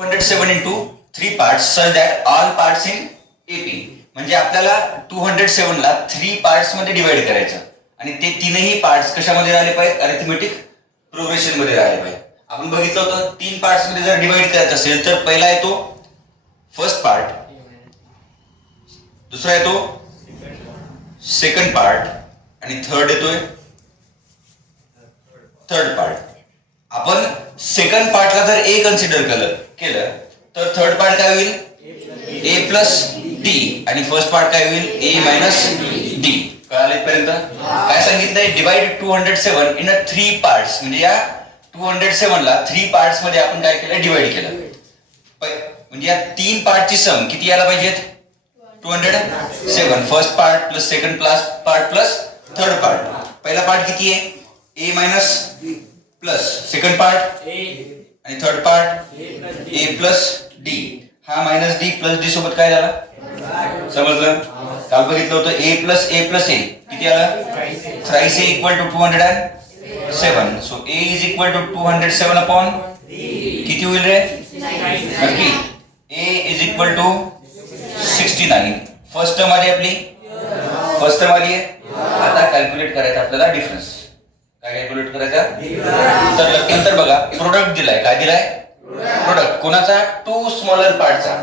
207 into 3 parts such that all parts in AP. म्हणजे आपल्याला 207 ला 3 पार्ट्स मध्ये डिवाइड करायचं आणि ते तीनही पार्ट्स कशामध्ये राहिले पाहिजे, अरिथमेटिक प्रोग्रेशन मध्ये राहिले पाहिजे. आपण बघितलं होतं 3 पार्ट्स मध्ये जर डिवाइड करायचं असेल तर पहिला येतो फर्स्ट पार्ट, दुसरा येतो सेकंड पार्ट आणि थर्ड येतोय थर्ड पार्ट. आपण सेकंड पार्टला जर ए कन्सिडर केलं तर थर्ड पार्ट काय होईल, ए प्लस डी आणि फर्स्ट पार्ट काय होईल, ए मायनस डी. कळालं इथपर्यंत? काय सांगितलंय, डिवाइड 207 इन 3 पार्ट्स. म्हणजे या 207 ला 3 पार्ट्स मध्ये आपण काय केलं, डिवाइड केलं. म्हणजे या 3 पार्टची सम किती यायला पाहिजेत, 207. First part plus second part plus third part. पहिला पार्ट किती आहे, ए मायनस प्लस सेकंड पार्ट आणि third part A plus D. हा मायनस डी प्लस डी सोबत काय झाला, समजलं? काल बघितलं होतं ए प्लस ए किती आला, thrice A equal to 207. So A is equal to 207 upon किती होईल रे, नक्की A is equal to 69. First term आली आपली, फर्स्ट टर्म आली आहे. आता कॅल्क्युलेट करायचा आपल्याला डिफरन्स. काय कॅल्क्युलेट करायचा, तर नंतर बघा प्रोडक्ट दिलाय. काय दिलाय, प्रोडक्ट कोणाचा, 2 स्मॉलर पार्टचा.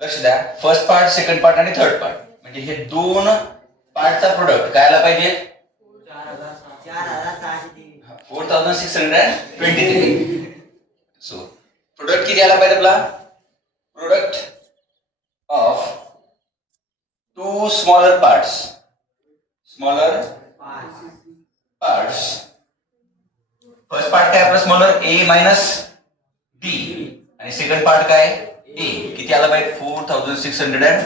लक्ष द्या, फर्स्ट पार्ट सेकंड पार्ट आणि थर्ड पार्ट म्हणजे हे 2 पार्टचा प्रोडक्ट काय आला पाहिजे, 4623. सो प्रोडक्ट किती आला पाहिजे आपला, product of 2 smaller parts first part काय आपला स्मॉलर ए मायनस डी आणि सेकंड पार्ट काय ए, किती आला पाहिजे 4623.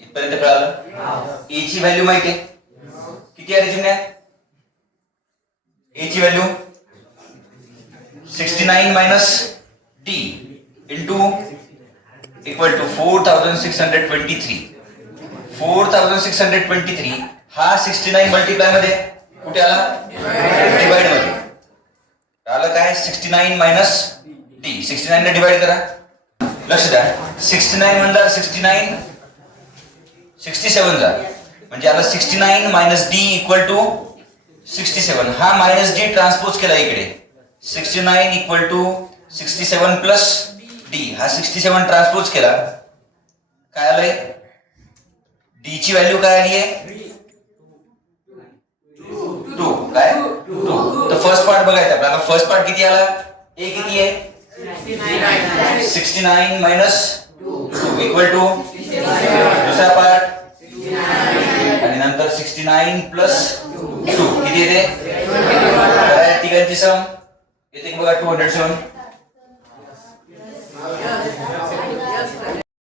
इथपर्यंत कळालं? ए ची व्हॅल्यू माहिती आहे किती आहे चिमण्या, ए ची value 69 minus D into equal to 4623. 4623 हा 69 मल्टिप्लाय मध्ये कुठे आला, डिवाइड मध्ये आलं. काय 69 मायनस डी, 69 ने डिवाइड करा. लक्ष द्या, 69 म्हणलं 69 67 जा म्हणजे आला 69 मायनस डी इक्वल टू 67. हा मायनस डी ट्रान्सपोज केला इकडे, 69 इक्वल टू 67 प्लस डी. हा 67 ट्रान्सपोज केला, काय आलंय, डी ची व्हॅल्यू काय आली आहे, 2. काय 2. तर फर्स्ट पार्ट बघायचा आपल्याला. फर्स्ट पार्ट किती आला, ए किती आहे 69 मायनस 2 इक्वल टू दुसरा पार्ट आणि नंतर 69 प्लस 2 किती येते, तिघांची सम येते बघा 207.